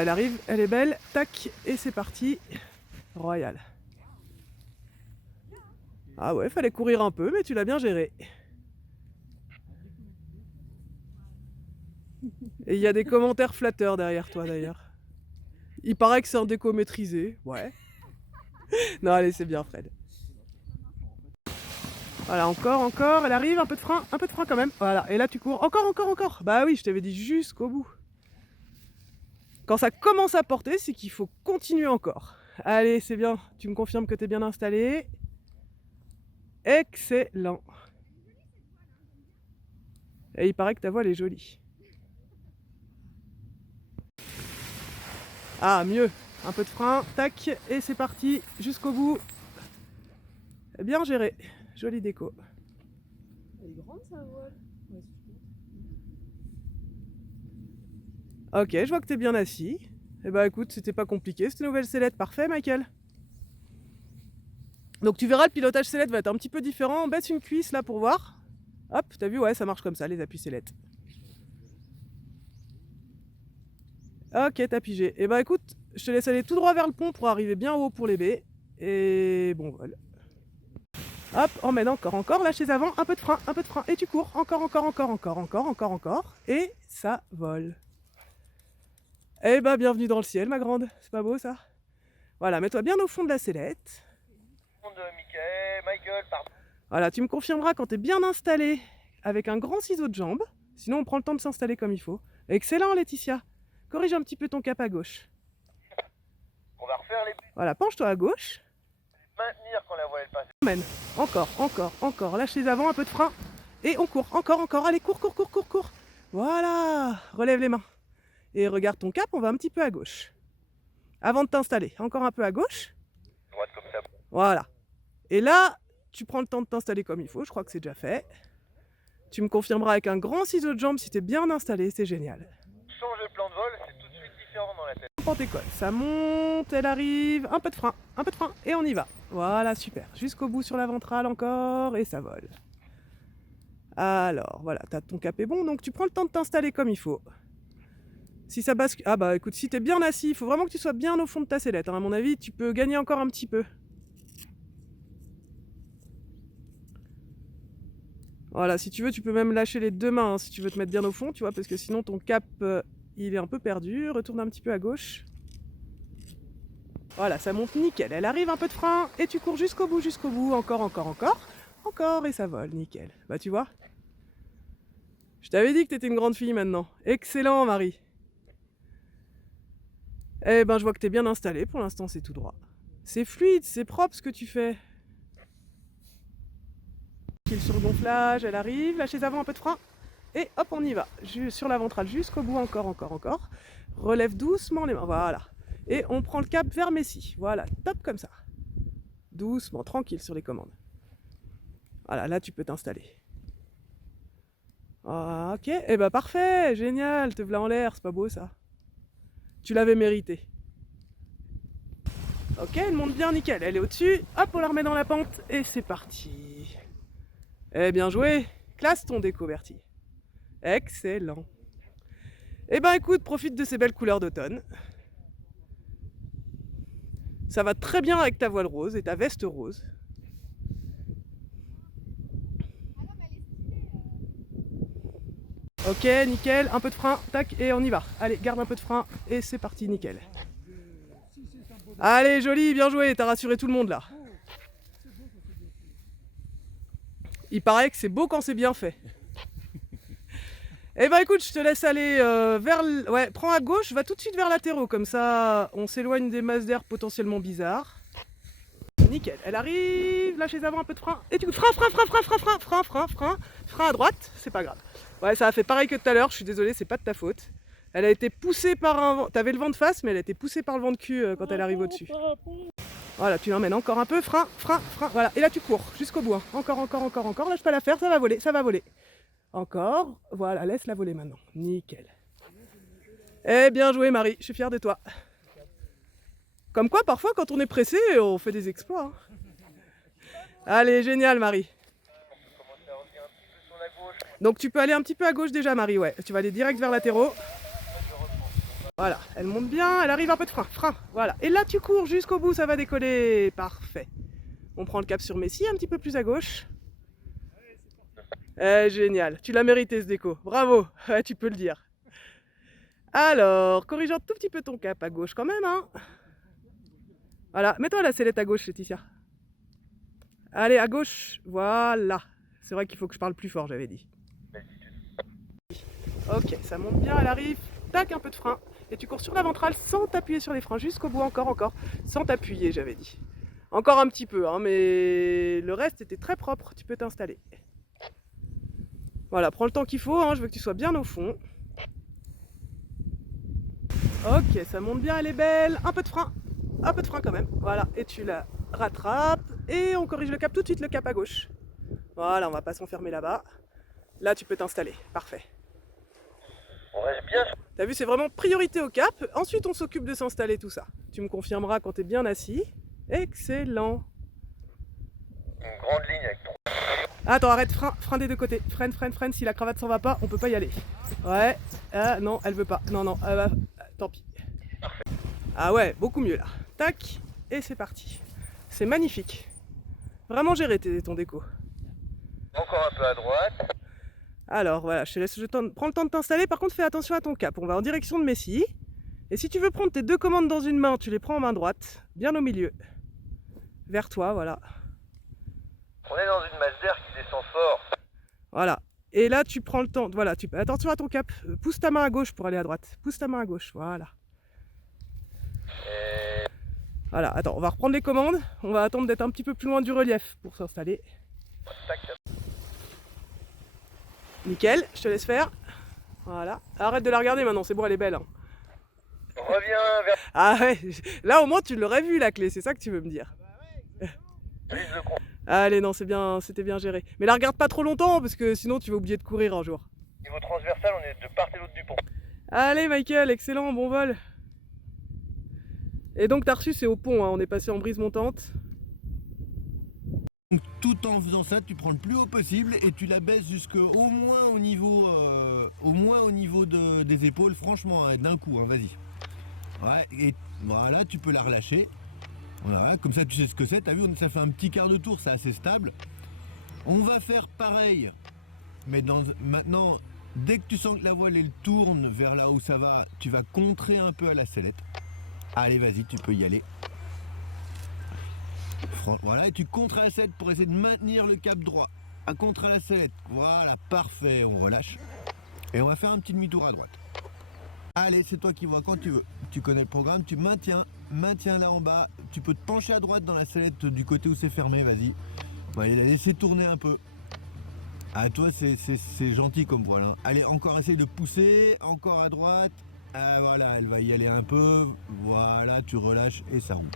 Voilà, elle arrive, elle est belle, tac, et c'est parti. Royal. Ah ouais, fallait courir un peu, mais tu l'as bien géré. Et il y a des commentaires flatteurs derrière toi d'ailleurs. Il paraît que c'est un déco maîtrisé, ouais. Non, allez, c'est bien Fred. Voilà, encore, elle arrive, un peu de frein quand même. Voilà, et là tu cours, encore. Bah oui, je t'avais dit jusqu'au bout. Quand ça commence à porter, c'est qu'il faut continuer encore. Allez, c'est bien, tu me confirmes que t'es bien installé. Excellent. Et il paraît que ta voile est jolie. Ah, mieux. Un peu de frein, tac, et c'est parti, jusqu'au bout. Bien géré, jolie déco. Elle est grande sa voile. Ouais, Ok, je vois que t'es bien assis. Eh bah écoute, c'était pas compliqué, cette nouvelle sellette, parfait Michael. Donc tu verras, le pilotage sellette va être un petit peu différent. On baisse une cuisse là pour voir. Hop, t'as vu, ouais, ça marche comme ça, les appuis sellettes. Ok, t'as pigé. Et bah écoute, je te laisse aller tout droit vers le pont pour arriver bien haut pour les baies. Et bon vol. Hop, emmène encore, lâche les avant, un peu de frein, et tu cours, encore, et ça vole. Eh bah bienvenue dans le ciel ma grande, c'est pas beau ça? Voilà, mets-toi bien au fond de la sellette. Michael, pardon. Voilà, tu me confirmeras quand t'es bien installé avec un grand ciseau de jambe, sinon on prend le temps de s'installer comme il faut. Excellent Laetitia, corrige un petit peu ton cap à gauche. On va refaire les Voilà, penche-toi à gauche. maintenir quand la voile est passée. Emmène, encore, lâche les avant, un peu de frein, et on court, encore, allez cours. Voilà, relève les mains. Et regarde ton cap, on va un petit peu à gauche. Avant de t'installer, encore un peu à gauche. Droite comme ça. Voilà. Et là, tu prends le temps de t'installer comme il faut, je crois que c'est déjà fait. Tu me confirmeras avec un grand ciseau de jambe si t'es bien installé, c'est génial. Changer de plan de vol, c'est tout de suite différent dans la tête. Pentécole, ça monte, elle arrive, un peu de frein, et on y va. Voilà, super. Jusqu'au bout sur la ventrale encore, et ça vole. Alors, voilà, ton cap est bon, donc tu prends le temps de t'installer comme il faut. Si ça bascule... Ah bah écoute, si t'es bien assis, il faut vraiment que tu sois bien au fond de ta sellette. Hein. À mon avis, tu peux gagner encore un petit peu. Voilà, si tu veux, tu peux même lâcher les deux mains, hein, si tu veux te mettre bien au fond, tu vois, parce que sinon ton cap, il est un peu perdu. Retourne un petit peu à gauche. Voilà, ça monte nickel. Elle arrive, un peu de frein, et tu cours jusqu'au bout. Encore, et ça vole, nickel. Bah tu vois, je t'avais dit que t'étais une grande fille maintenant. Excellent, Marie. Eh ben, je vois que t'es bien installé. Pour l'instant, c'est tout droit. C'est fluide, c'est propre ce que tu fais. Le surgonflage, elle arrive. Lâche les avant, un peu de frein. Et hop, on y va. Sur la ventrale, jusqu'au bout, encore. Relève doucement les mains, voilà. Et on prend le cap vers Messi. Voilà, top comme ça. Doucement, tranquille sur les commandes. Voilà, là, tu peux t'installer. Ah, ok, eh ben parfait, génial, te voilà en l'air, c'est pas beau ça? Tu l'avais mérité. Ok, elle monte bien, nickel, elle est au-dessus, hop, on la remet dans la pente, et c'est parti. Eh bien joué, classe ton déconverti. Excellent. Eh ben écoute, profite de ces belles couleurs d'automne. Ça va très bien avec ta voile rose et ta veste rose. Ok, nickel, un peu de frein, tac, et on y va. Allez, garde un peu de frein, et c'est parti, nickel. Allez, joli, bien joué, t'as rassuré tout le monde là. Il paraît que c'est beau quand c'est bien fait. Eh ben écoute, je te laisse aller vers... Ouais, prends à gauche, va tout de suite vers latéraux, comme ça on s'éloigne des masses d'air potentiellement bizarres. Nickel, elle arrive, lâche les avant, un peu de frein, et tu... Frein à droite, c'est pas grave. Ouais, ça a fait pareil que tout à l'heure, je suis désolé, c'est pas de ta faute. Elle a été poussée par un vent, t'avais le vent de face, mais elle a été poussée par le vent de cul quand elle arrive au-dessus. Voilà, tu l'emmènes encore un peu, frein, voilà, et là tu cours jusqu'au bout, hein. Encore, lâche pas l'affaire, ça va voler. Encore, voilà, laisse-la voler maintenant, nickel. Eh bien joué Marie, je suis fière de toi. Comme quoi, parfois, quand on est pressé, on fait des exploits. Hein. Allez, génial Marie. Donc tu peux aller un petit peu à gauche déjà Marie, ouais. Tu vas aller direct vers latéraux. Voilà, elle monte bien, elle arrive un peu de frein, frein, voilà. Et là tu cours jusqu'au bout, ça va décoller, parfait. On prend le cap sur Messi, un petit peu plus à gauche. Génial, tu l'as mérité ce déco, bravo, tu peux le dire. Alors, corrige un tout petit peu ton cap à gauche quand même, hein. Voilà, mets-toi la sellette à gauche, Laetitia. Allez, à gauche, voilà. C'est vrai qu'il faut que je parle plus fort, j'avais dit. Ok, ça monte bien, elle arrive, tac, un peu de frein. Et tu cours sur la ventrale sans t'appuyer sur les freins, jusqu'au bout, encore, sans t'appuyer, j'avais dit. Encore un petit peu, hein, mais le reste était très propre, tu peux t'installer. Voilà, prends le temps qu'il faut, hein, je veux que tu sois bien au fond. Ok, ça monte bien, elle est belle, un peu de frein quand même, voilà, et tu la rattrapes, et on corrige le cap tout de suite, le cap à gauche. Voilà, on va pas s'enfermer là-bas. Là, tu peux t'installer, parfait. On reste bien. T'as vu, c'est vraiment priorité au cap, ensuite on s'occupe de s'installer tout ça. Tu me confirmeras quand t'es bien assis. Excellent. Une grande ligne avec ton. Attends, arrête, frein des deux côtés. Freine, si la cravate s'en va pas, on peut pas y aller. Ouais, non, elle veut pas. Non, tant pis. Ah ouais, beaucoup mieux là. Tac, et c'est parti. C'est magnifique. Vraiment géré ton déco. Encore un peu à droite. Alors voilà, je te laisse prends le temps de t'installer. Par contre, fais attention à ton cap. On va en direction de Messi. Et si tu veux prendre tes deux commandes dans une main, tu les prends en main droite, bien au milieu. Vers toi, voilà. On est dans une masse d'air qui descend fort. Voilà. Et là, tu prends le temps. Voilà, attention à ton cap. Pousse ta main à gauche pour aller à droite. Pousse ta main à gauche, voilà. Voilà, attends, on va reprendre les commandes. On va attendre d'être un petit peu plus loin du relief pour s'installer. Tac. Nickel, je te laisse faire. Voilà. Arrête de la regarder maintenant, c'est bon, elle est belle. Hein. Reviens vers. Ah ouais, là au moins tu l'aurais vu la clé, c'est ça que tu veux me dire. Prise de compte. Allez, non, c'était bien géré. Mais la regarde pas trop longtemps parce que sinon tu vas oublier de courir un jour. Niveau transversal, on est de part et d'autre du pont. Allez Michael, excellent, bon vol. Et donc t'as reçu, c'est au pont, hein, on est passé en brise montante. Donc, tout en faisant ça, tu prends le plus haut possible et tu la baisses jusqu'au moins au niveau, des épaules, franchement, hein, d'un coup, hein, vas-y. Ouais, et voilà, tu peux la relâcher. Voilà, comme ça tu sais ce que c'est, t'as vu, ça fait un petit quart de tour, c'est assez stable. On va faire pareil, mais maintenant, dès que tu sens que la voile elle tourne vers là où ça va, tu vas contrer un peu à la sellette. Allez, vas-y, tu peux y aller. Voilà, et tu contres à la sellette pour essayer de maintenir le cap droit. À contre à la sellette, voilà, parfait, on relâche. Et on va faire un petit demi-tour à droite. Allez, c'est toi qui vois quand tu veux. Tu connais le programme, tu maintiens là en bas. Tu peux te pencher à droite dans la sellette du côté où c'est fermé, vas-y. On va la laisser tourner un peu. Ah, toi, c'est gentil comme voile. Hein. Allez, encore essaye de pousser, encore à droite. Ah, voilà, elle va y aller un peu. Voilà, tu relâches et ça roule.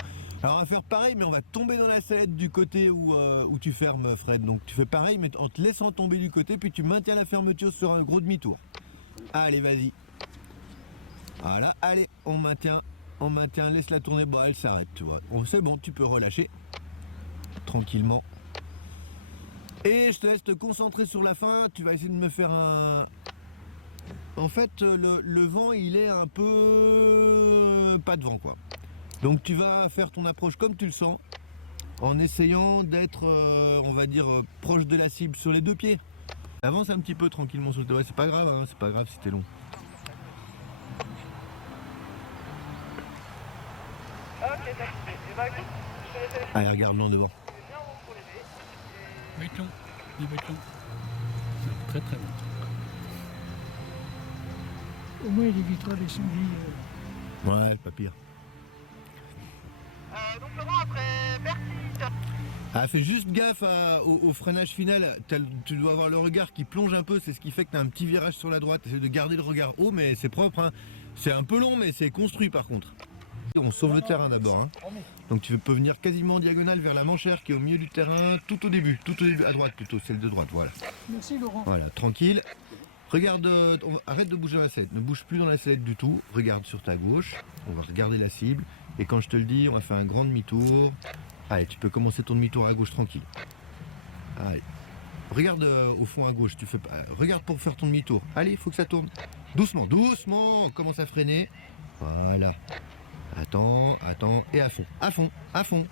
Alors on va faire pareil, mais on va tomber dans la sellette du côté où tu fermes, Fred. Donc tu fais pareil, mais en te laissant tomber du côté, puis tu maintiens la fermeture sur un gros demi-tour. Allez, vas-y. Voilà, allez, on maintient, laisse-la tourner. Bon, elle s'arrête, tu vois. Bon, c'est bon, tu peux relâcher. Tranquillement. Et je te laisse te concentrer sur la fin. Tu vas essayer de me faire un... En fait, le vent, il est un peu... pas de vent, quoi. Donc tu vas faire ton approche comme tu le sens, en essayant d'être, on va dire, proche de la cible sur les deux pieds. Avance un petit peu tranquillement sur le terrain, c'est pas grave, hein, c'est pas grave si t'es long. Allez, regarde l'en devant. Il va être long, C'est très très long. Au moins, il évitera les sangliers. Ouais, pas pire. Donc Laurent, après Bercy. Ah, fais juste gaffe au freinage final. Tu dois avoir le regard qui plonge un peu, c'est ce qui fait que tu as un petit virage sur la droite. Essaye de garder le regard haut, mais c'est propre. Hein. C'est un peu long, mais c'est construit par contre. On sauve le terrain d'abord. Hein. Donc tu peux venir quasiment en diagonale vers la manchère qui est au milieu du terrain, tout au début, à droite plutôt, celle de droite, voilà. Merci Laurent. Voilà, tranquille. Regarde, arrête de bouger dans la sellette, ne bouge plus dans la sellette du tout. Regarde sur ta gauche, on va regarder la cible. Et quand je te le dis, on va faire un grand demi-tour. Allez, tu peux commencer ton demi-tour à gauche tranquille. Allez, Regarde au fond à gauche, tu fais pas. Regarde pour faire ton demi-tour. Allez, il faut que ça tourne. Doucement, doucement, on commence à freiner. Voilà. Attends, et à fond. À fond.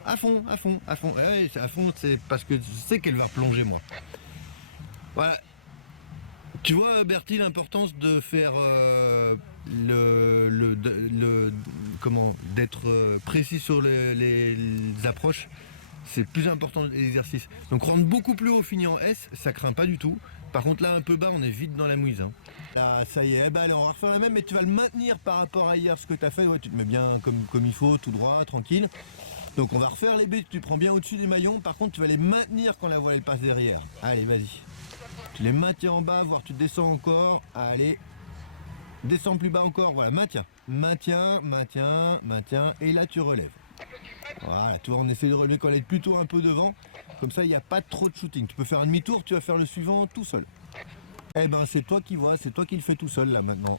Ouais, à fond, c'est parce que je sais qu'elle va replonger, moi. Voilà. Tu vois, Bertie, l'importance de faire d'être précis sur les approches. C'est plus important l'exercice. Donc rendre beaucoup plus haut fini en S, ça craint pas du tout. Par contre là un peu bas, on est vite dans la mouise. Hein. Là ça y est, bah allez, on va refaire la même, mais tu vas le maintenir par rapport à hier ce que tu as fait. Ouais, tu te mets bien comme il faut, tout droit, tranquille. Donc on va refaire les baies, tu prends bien au-dessus des maillons. Par contre tu vas les maintenir quand la voile elle passe derrière. Allez, vas-y. Tu les maintiens en bas, voire tu descends encore. Allez. Descends plus bas encore, voilà, maintiens. Et là tu relèves. Voilà, tu vois, on essaie de relever quand elle est plutôt un peu devant. Comme ça, il n'y a pas trop de shooting. Tu peux faire un demi-tour, tu vas faire le suivant tout seul. Eh ben, c'est toi qui vois, c'est toi qui le fais tout seul, là, maintenant.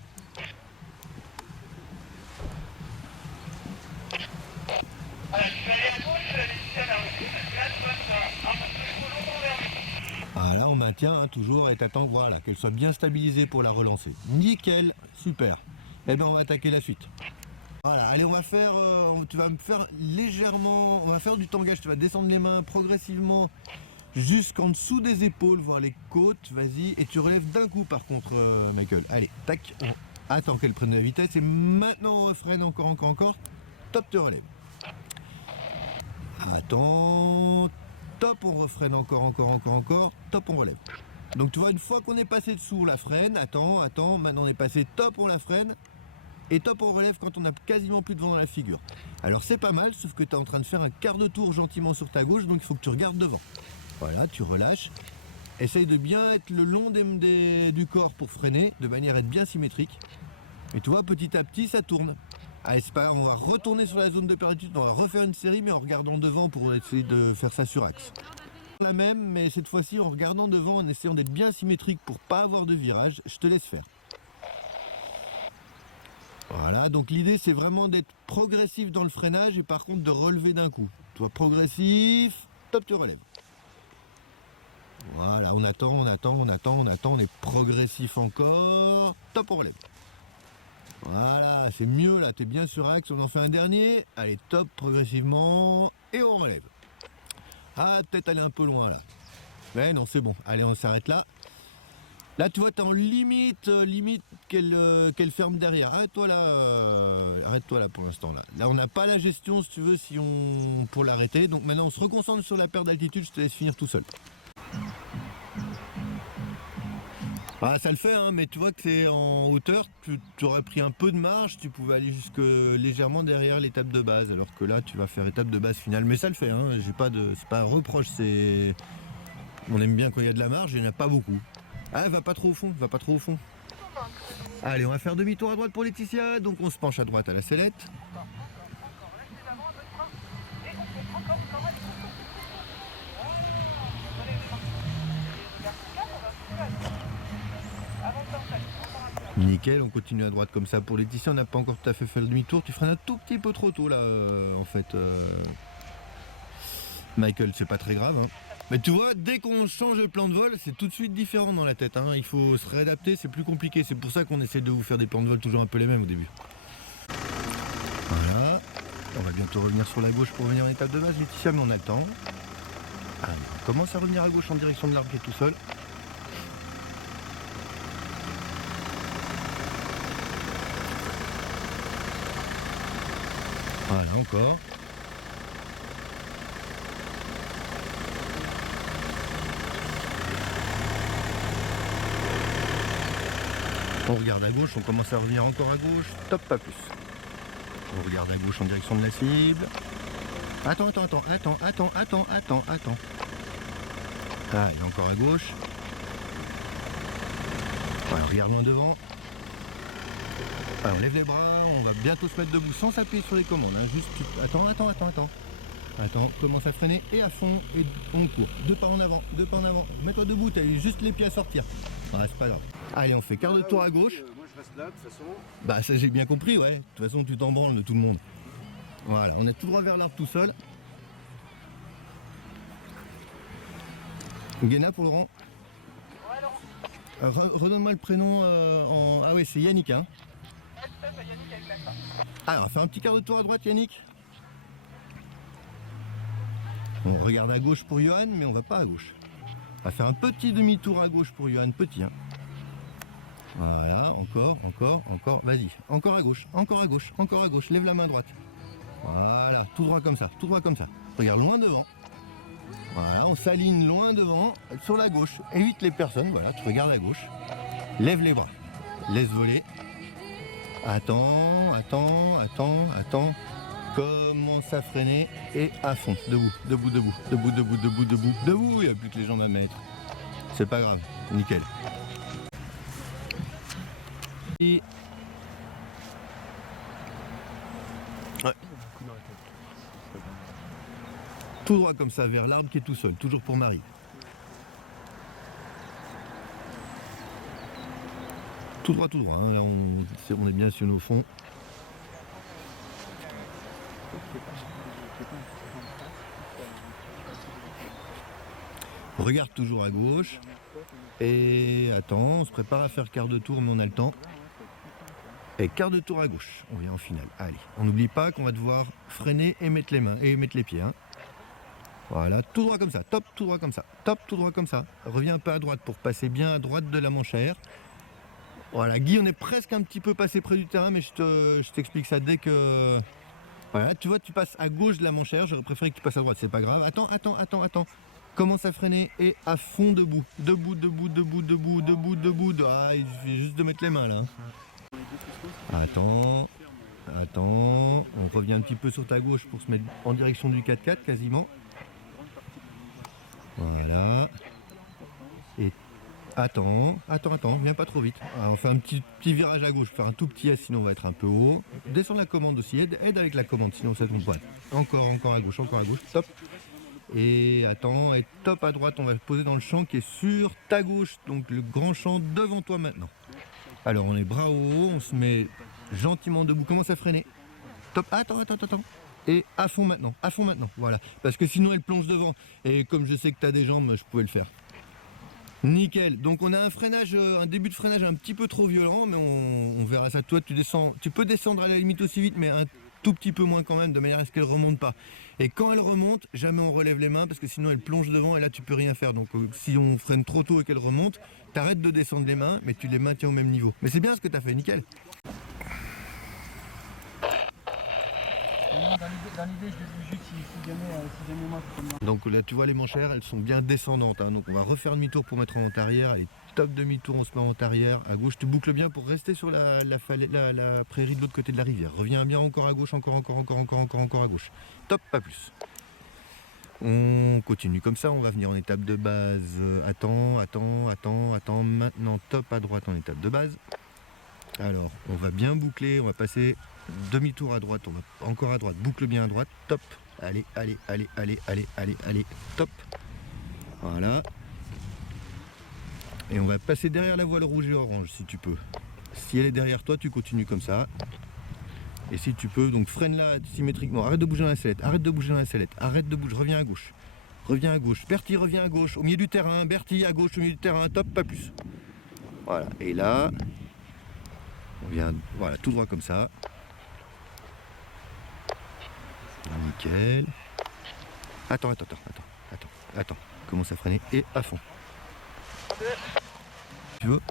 Voilà, on maintient hein, toujours et t'attends voilà, qu'elle soit bien stabilisée pour la relancer. Nickel, super. Eh ben, on va attaquer la suite. Voilà, allez, on va faire, tu vas me faire légèrement, on va faire du tangage, tu vas descendre les mains progressivement jusqu'en dessous des épaules, voir les côtes, vas-y, et tu relèves d'un coup par contre, Michael. Allez, tac, attends qu'elle prenne de la vitesse, et maintenant on refreine encore, top, tu relèves. Attends, top, on refreine encore, top, on relève. Donc tu vois, une fois qu'on est passé dessous, on la freine, attends, maintenant on est passé, top, on la freine. Et top, on relève quand on a quasiment plus de vent dans la figure. Alors c'est pas mal, sauf que tu es en train de faire un quart de tour gentiment sur ta gauche, donc il faut que tu regardes devant. Voilà, tu relâches. Essaye de bien être le long du corps pour freiner, de manière à être bien symétrique. Et tu vois, petit à petit, ça tourne. Allez, c'est pas grave, on va retourner sur la zone de péritude, on va refaire une série, mais en regardant devant pour essayer de faire ça sur axe. La même, mais cette fois-ci en regardant devant, en essayant d'être bien symétrique pour pas avoir de virage. Je te laisse faire. Voilà, donc l'idée c'est vraiment d'être progressif dans le freinage et par contre de relever d'un coup. Toi progressif, top, tu relèves. Voilà, on attend, on est progressif encore, top, on relève. Voilà, c'est mieux là, t'es bien sur axe, on en fait un dernier. Allez, top, progressivement, et on relève. Ah, peut-être aller un peu loin là. Mais non, c'est bon, allez, on s'arrête là. Là, tu vois, t'es en limite qu'elle ferme derrière. Arrête-toi là pour l'instant. Là, on n'a pas la gestion, si tu veux, pour l'arrêter. Donc maintenant, on se reconcentre sur la perte d'altitude. Je te laisse finir tout seul. Ah, ça le fait, hein, mais tu vois que c'est en hauteur. Tu aurais pris un peu de marge. Tu pouvais aller jusque légèrement derrière l'étape de base. Alors que là, tu vas faire étape de base finale. Mais ça le fait, hein. C'est pas un reproche. On aime bien quand il y a de la marge. Il n'y en a pas beaucoup. Ah, va pas trop au fond. Allez, on va faire demi-tour à droite pour Laetitia. Donc on se penche à droite à la sellette. Nickel, on continue à droite comme ça pour Laetitia. On n'a pas encore tout à fait le demi-tour. Tu freines un tout petit peu trop tôt là, en fait. Michael, c'est pas très grave. Hein. Mais tu vois, dès qu'on change le plan de vol, c'est tout de suite différent dans la tête. Hein. Il faut se réadapter, c'est plus compliqué. C'est pour ça qu'on essaie de vous faire des plans de vol toujours un peu les mêmes au début. Voilà. On va bientôt revenir sur la gauche pour venir en étape de base, Laetitia, mais on a le temps. Allez, on commence à revenir à gauche en direction de l'arbre qui est tout seul. Voilà, encore. On regarde à gauche, on commence à revenir encore à gauche, top, pas plus. On regarde à gauche en direction de la cible. Attends. Ah, il est encore à gauche. Voilà, regarde loin devant. Alors, on lève les bras, on va bientôt se mettre debout sans s'appuyer sur les commandes. Hein. Juste, attends. Attends, commence à freiner et à fond et on court. Deux pas en avant. Mets-toi debout, t'as juste les pieds à sortir. Ouais, c'est pas grave. Allez, on fait quart de tour à gauche. Moi je reste là de toute façon. Bah ça j'ai bien compris, ouais. De toute façon tu t'en branles de tout le monde. Voilà, on est tout droit vers l'arbre tout seul. Guéna pour Laurent. Redonne-moi le prénom Ah oui, c'est Yannick, hein. Ah, on va faire un petit quart de tour à droite, Yannick. On regarde à gauche pour Johan, mais on va pas à gauche. On va faire un petit demi-tour à gauche pour Johan, petit, hein. Voilà, encore, vas-y. Encore à gauche, encore à gauche, lève la main droite. Voilà, tout droit comme ça. Regarde loin devant. Voilà, on s'aligne loin devant, sur la gauche. Évite les personnes, voilà, tu regardes à gauche. Lève les bras, laisse voler. Attends. Commence à freiner et à fond. Debout, il n'y a plus que les jambes à mettre. C'est pas grave, nickel. Et... ouais. Tout droit comme ça vers l'arbre qui est tout seul, toujours pour Marie. Tout droit, hein. Là on est bien sur nos fonds. Regarde toujours à gauche. Et attends, on se prépare à faire quart de tour, mais on a le temps. Et quart de tour à gauche, on vient en finale. Allez, on n'oublie pas qu'on va devoir freiner et mettre les mains et mettre les pieds, hein. Voilà, tout droit comme ça, top, tout droit comme ça. Reviens un peu à droite pour passer bien à droite de la manche à air. Voilà, Guy, on est presque un petit peu passé près du terrain, mais je t'explique ça dès que... Voilà, tu vois, tu passes à gauche de la manche à air, j'aurais préféré que tu passes à droite, c'est pas grave. Attends. Commence à freiner et à fond debout. Debout. Ah, il suffit juste de mettre les mains là. Attends. On revient un petit peu sur ta gauche pour se mettre en direction du 4x4 quasiment. Voilà. Et attends, viens pas trop vite. Alors, on fait un petit virage à gauche, faire un tout petit S sinon on va être un peu haut. Descends la commande aussi, aide avec la commande sinon ça tombe pas. Encore à gauche, top. Et attends, et top à droite, on va se poser dans le champ qui est sur ta gauche, donc le grand champ devant toi maintenant. Alors on est bras au haut, on se met gentiment debout, commence à freiner. Top, attends. Et à fond maintenant, voilà. Parce que sinon elle plonge devant. Et comme je sais que tu as des jambes, je pouvais le faire. Nickel, donc on a un début de freinage un petit peu trop violent, mais on verra ça. Toi tu peux descendre à la limite aussi vite, mais un tout petit peu moins quand même, de manière à ce qu'elle remonte pas. Et quand elle remonte, jamais on relève les mains parce que sinon elle plonge devant et là tu peux rien faire. Donc si on freine trop tôt et qu'elle remonte, t'arrêtes de descendre les mains mais tu les maintiens au même niveau. Mais c'est bien ce que t'as fait, nickel. Dans l'idée, je dis juste si jamais moi je peux me... Donc là tu vois les manches à air, elles sont bien descendantes, hein. Donc on va refaire demi-tour pour mettre en vente arrière. Allez, top demi-tour, on se met en vente arrière. À gauche, tu boucles bien pour rester sur la prairie de l'autre côté de la rivière. Reviens bien encore à gauche, encore à gauche. Top, pas plus. On continue comme ça, on va venir en étape de base. Attends. Maintenant, top à droite en étape de base. Alors, on va bien boucler, on va passer demi-tour à droite, on va encore à droite, boucle bien à droite, top. Allez, top. Voilà. Et on va passer derrière la voile rouge et orange si tu peux. Si elle est derrière toi, tu continues comme ça. Et si tu peux, donc freine-la symétriquement. Arrête de bouger dans la sellette, reviens à gauche. Bertie, reviens à gauche, au milieu du terrain. Bertie, à gauche, au milieu du terrain, top, pas plus. Voilà, et là, on vient, voilà, tout droit comme ça. Nickel. Attends. Commence à freiner et à fond. Tu veux.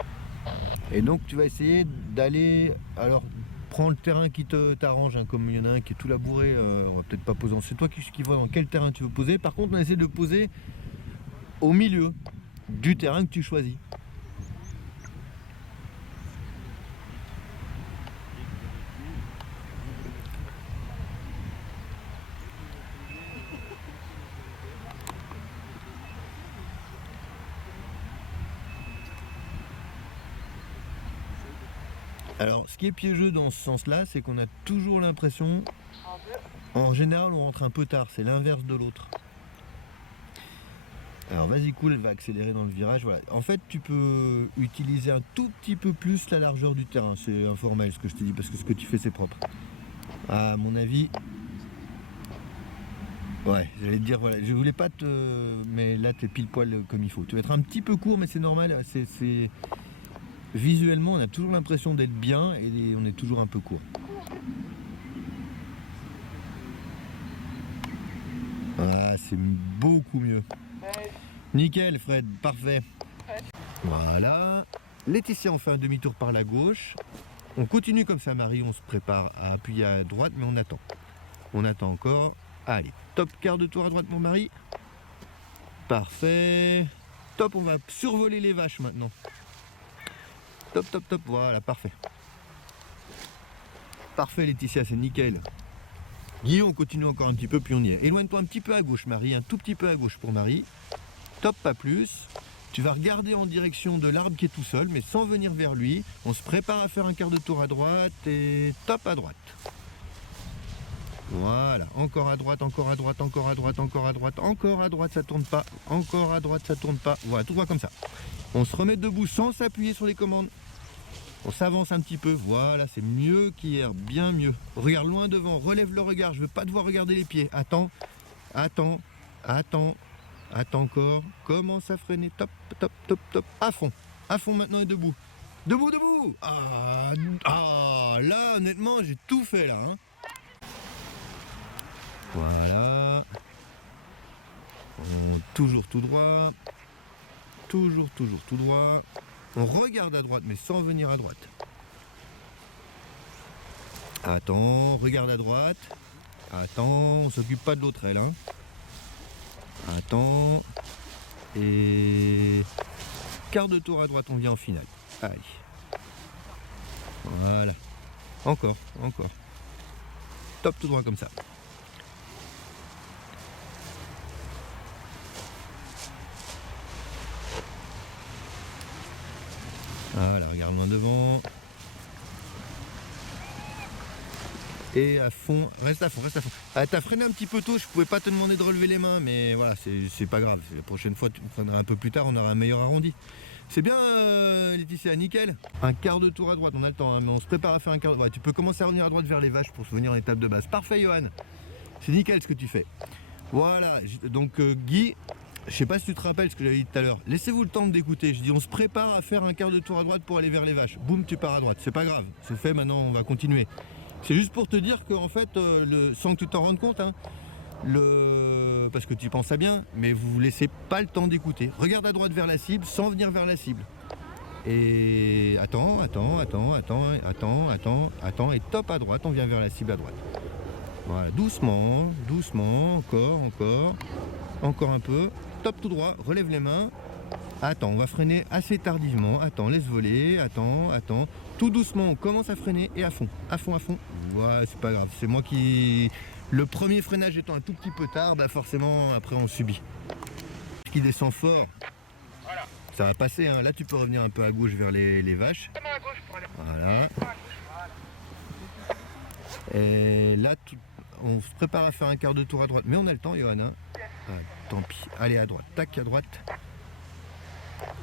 Et donc tu vas essayer d'aller. Alors prends le terrain qui t'arrange, hein, comme il y en a un qui est tout labouré, on va peut-être pas poser. C'est toi qui vois dans quel terrain tu veux poser. Par contre on essaie de poser au milieu du terrain que tu choisis. Alors, ce qui est piégeux dans ce sens-là, c'est qu'on a toujours l'impression, en général, on rentre un peu tard, c'est l'inverse de l'autre. Alors, vas-y, cool, elle va accélérer dans le virage, voilà. En fait, tu peux utiliser un tout petit peu plus la largeur du terrain, c'est informel ce que je te dis, parce que ce que tu fais, c'est propre. À mon avis, ouais, j'allais te dire, voilà, je voulais pas te... Mais là, t'es pile poil comme il faut. Tu vas être un petit peu court, mais c'est normal, visuellement, on a toujours l'impression d'être bien et on est toujours un peu court. Ah, c'est beaucoup mieux. Nickel, Fred, parfait. Voilà. Laetitia, on fait un demi-tour par la gauche. On continue comme ça, Marie, on se prépare à appuyer à droite, mais on attend. On attend encore. Allez, top, quart de tour à droite, mon mari. Parfait. Top, on va survoler les vaches maintenant. Top, top, top, voilà, parfait. Parfait, Laetitia, c'est nickel. Guillaume, on continue encore un petit peu, puis on y est. Éloigne-toi un petit peu à gauche, Marie, un tout petit peu à gauche pour Marie. Top, pas plus. Tu vas regarder en direction de l'arbre qui est tout seul, mais sans venir vers lui. On se prépare à faire un quart de tour à droite et top à droite. Voilà, encore à droite, encore à droite, encore à droite, encore à droite, encore à droite, ça tourne pas, encore à droite, ça tourne pas. Voilà, tout droit comme ça. On se remet debout sans s'appuyer sur les commandes. On s'avance un petit peu, voilà, c'est mieux qu'hier, bien mieux. Regarde loin devant, relève le regard, je veux pas devoir regarder les pieds. Attends, attends, attends, attends encore. Commence à freiner, top, top, top, top, à fond maintenant et debout. Debout, debout. Ah, là, honnêtement, j'ai tout fait là. Hein. Voilà. Toujours tout droit. Toujours tout droit. On regarde à droite, mais sans venir à droite. Attends, regarde à droite. Attends, on s'occupe pas de l'autre aile. Hein. Attends. Et... quart de tour à droite, on vient en finale. Allez. Voilà. Encore. Top tout droit comme ça. Voilà, regarde loin devant. Et à fond, reste à fond. Ah, t'as freiné un petit peu tôt, je pouvais pas te demander de relever les mains, mais voilà, c'est pas grave. La prochaine fois, tu me freineras un peu plus tard, on aura un meilleur arrondi. C'est bien, Laetitia, nickel. Un quart de tour à droite, on a le temps, hein, mais on se prépare à faire un quart de tour. Ouais, tu peux commencer à revenir à droite vers les vaches pour se venir en étape de base. Parfait, Johan. C'est nickel ce que tu fais. Voilà, donc Guy, je sais pas si tu te rappelles ce que j'avais dit tout à l'heure. Laissez-vous le temps d'écouter. Je dis on se prépare à faire un quart de tour à droite pour aller vers les vaches. Boum, tu pars à droite. C'est pas grave. C'est fait, maintenant on va continuer. C'est juste pour te dire qu'en fait, sans que tu t'en rendes compte, hein, parce que tu penses à bien, mais vous laissez pas le temps d'écouter. Regarde à droite vers la cible sans venir vers la cible. Et attends, et top à droite, on vient vers la cible à droite. Voilà, doucement, encore un peu. Top tout droit, relève les mains. Attends, on va freiner assez tardivement. Attends, laisse voler. Attends. Tout doucement, on commence à freiner et à fond. Ouais, c'est pas grave. C'est moi qui... Le premier freinage étant un tout petit peu tard, bah forcément, après on subit. Qui descend fort. Voilà. Ça va passer, hein. Là tu peux revenir un peu à gauche vers les vaches. À gauche pour aller. Voilà. Et là, on se prépare à faire un quart de tour à droite. Mais on a le temps, Johan. Hein. Ah, tant pis. Allez, à droite. Tac, à droite.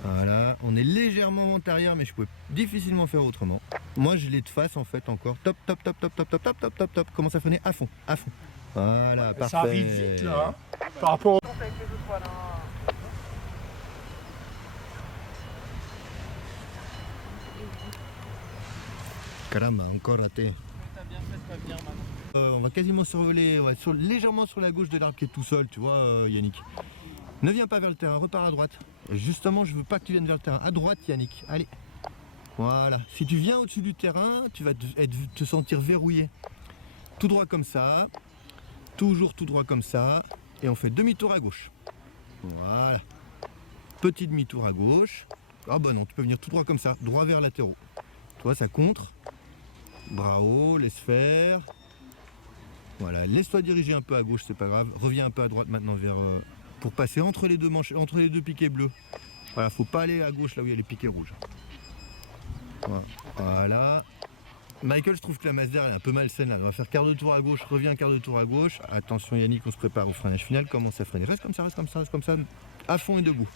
Voilà. On est légèrement en arrière, mais je peux difficilement faire autrement. Moi, je l'ai de face, en fait, encore. Top. Commence à freiner à fond. Voilà, parfait. Ça arrive vite, là. Hein, par rapport au... Caramba, encore raté. On va quasiment survoler, légèrement sur la gauche de l'arbre qui est tout seul, tu vois, Yannick. Ne viens pas vers le terrain, repars à droite. Justement, je veux pas que tu viennes vers le terrain. À droite, Yannick. Allez. Voilà. Si tu viens au-dessus du terrain, tu vas te sentir verrouillé. Tout droit comme ça. Toujours tout droit comme ça. Et on fait demi-tour à gauche. Voilà. Petit demi-tour à gauche. Ah bah non, tu peux venir tout droit comme ça. Droit vers latéraux. Tu vois, ça contre. Bravo, laisse faire. Voilà, laisse-toi diriger un peu à gauche, c'est pas grave. Reviens un peu à droite maintenant vers pour passer entre les deux manches, entre les deux piquets bleus. Voilà, faut pas aller à gauche là où il y a les piquets rouges. Voilà. Michael, je trouve que la Mazda elle est un peu malsaine là. On va faire quart de tour à gauche, reviens quart de tour à gauche. Attention Yannick, on se prépare au freinage final. Commence à freiner. Reste comme ça, à fond et debout.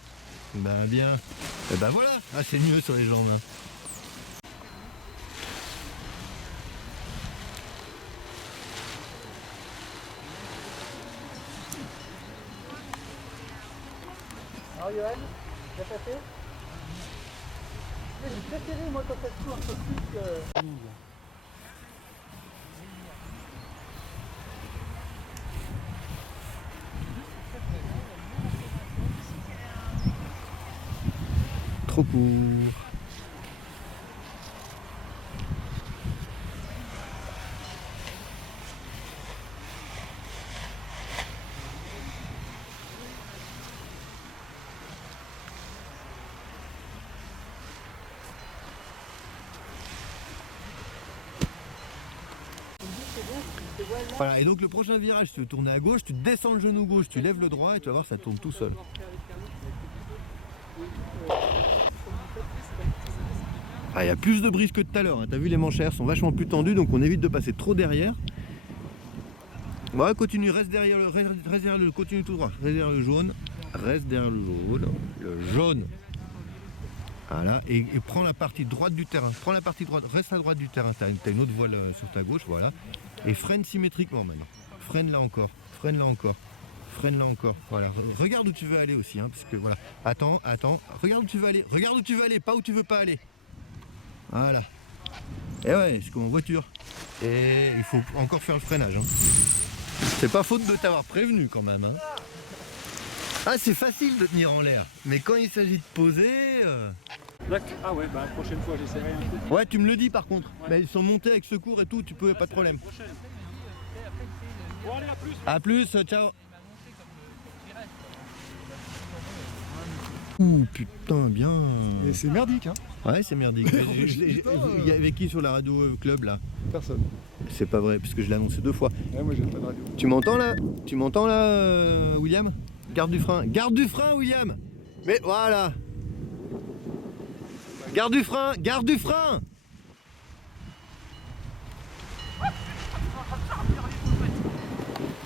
Ben bien. Et ben voilà. Ah, c'est mieux sur les jambes. Hein. Alors Johan, t'as passé? J'ai préféré moi quand ça se tourne un peu plus que... Trop court. Voilà, et donc le prochain virage, tu veux tourner à gauche, tu descends le genou gauche, tu lèves le droit et tu vas voir, ça tourne tout seul. Ah, il y a plus de brise que tout à l'heure, hein. T'as vu, les manches sont vachement plus tendues, donc on évite de passer trop derrière. Voilà, continue, reste derrière le, continue tout droit, reste derrière le jaune, le jaune. Voilà, et prends la partie droite du terrain, prends la partie droite, reste à droite du terrain, t'as une autre voile sur ta gauche, voilà. Et freine symétriquement maintenant, freine là encore, freine là encore, freine là encore, voilà. Regarde où tu veux aller aussi, hein, parce que voilà, attends, regarde où tu veux aller, pas où tu veux pas aller. Voilà. Et ouais, c'est comme en voiture. Et il faut encore faire le freinage, hein. C'est pas faute de t'avoir prévenu quand même, hein. Ah, c'est facile de tenir en l'air, mais quand il s'agit de poser... Ah ouais, bah la prochaine fois j'essaierai un peu. Ouais, tu me le dis par contre. Ouais. Bah, ils sont montés avec secours et tout, tu peux, pas de problème. Bon allez, à plus. À plus, ciao. Ouh, putain, bien. Et c'est merdique, hein. Ouais, c'est merdique. Il y avait qui sur la radio club là? Personne. C'est pas vrai, parce que je l'ai annoncé 2 fois. Ouais, moi j'ai pas de radio. Tu m'entends là, William? Garde du frein. Garde du frein, William. Mais voilà. Garde du frein. Garde du frein.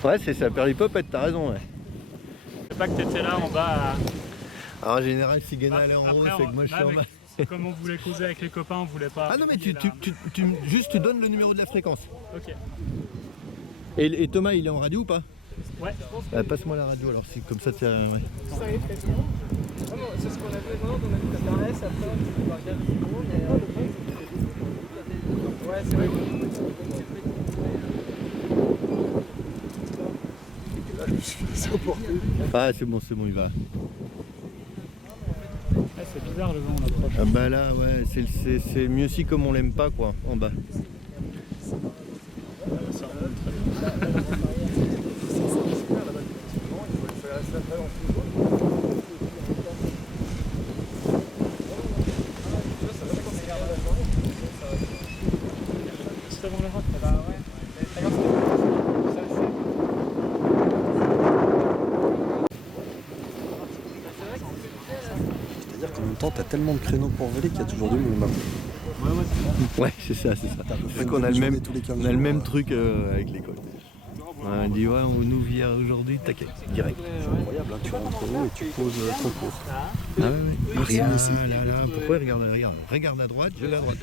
Ouais, c'est ça, perlipopette, t'as raison, ouais. Je sais pas que t'étais là en bas. Alors en général, si Guéna elle est en haut, c'est que moi je suis en bas. Comme on voulait causer avec les copains, on voulait pas. Ah non, mais tu donnes le numéro de la fréquence. Ok. Et Thomas, il est en radio ou pas? Ouais. Bah, passe-moi la radio alors, c'est comme ça, c'est... Ouais. Ça y est, très bien. C'est ce qu'on a fait maintenant, on a mis la RS après, on va regarder le micro, mais... Ouais, c'est vrai. Là, je me suis laissé emporter. Ah, c'est bon, il va. Ah, c'est bizarre le vent, on approche. Ah bah là, ouais, c'est mieux si comme on l'aime pas, quoi, en bas. Ça remonte très bien. Juste avant la route, bah ouais. C'est-à-dire qu'en même temps, t'as tellement de créneaux pour voler qu'il y a toujours du monde. Ouais, c'est ça. Parce qu'on a le même truc avec l'école. On dit ouais, on nous vient aujourd'hui, taquet, direct. C'est incroyable, hein, tu rentres en haut et tu poses ton cours. Ah ouais. Regarde, là, pourquoi regarde à droite, je vais à droite.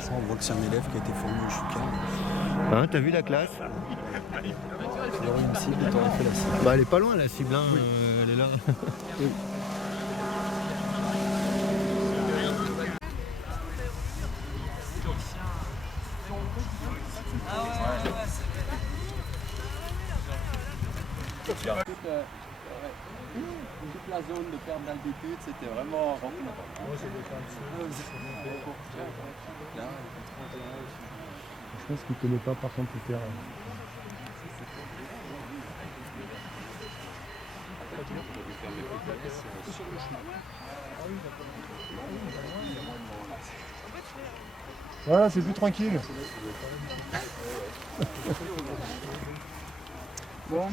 Ça, on voit que c'est un élève qui a été formé au Chouka. Hein, t'as vu la classe? Il y aurait une cible, il t'aurait fait la cible. Bah elle est pas loin la cible, hein, oui. Elle est là. Oui. Toute la zone de perte d'altitude, c'était vraiment rempli. Je pense qu'il ne connaît pas par contre le terrain. Voilà, c'est plus tranquille. Bon.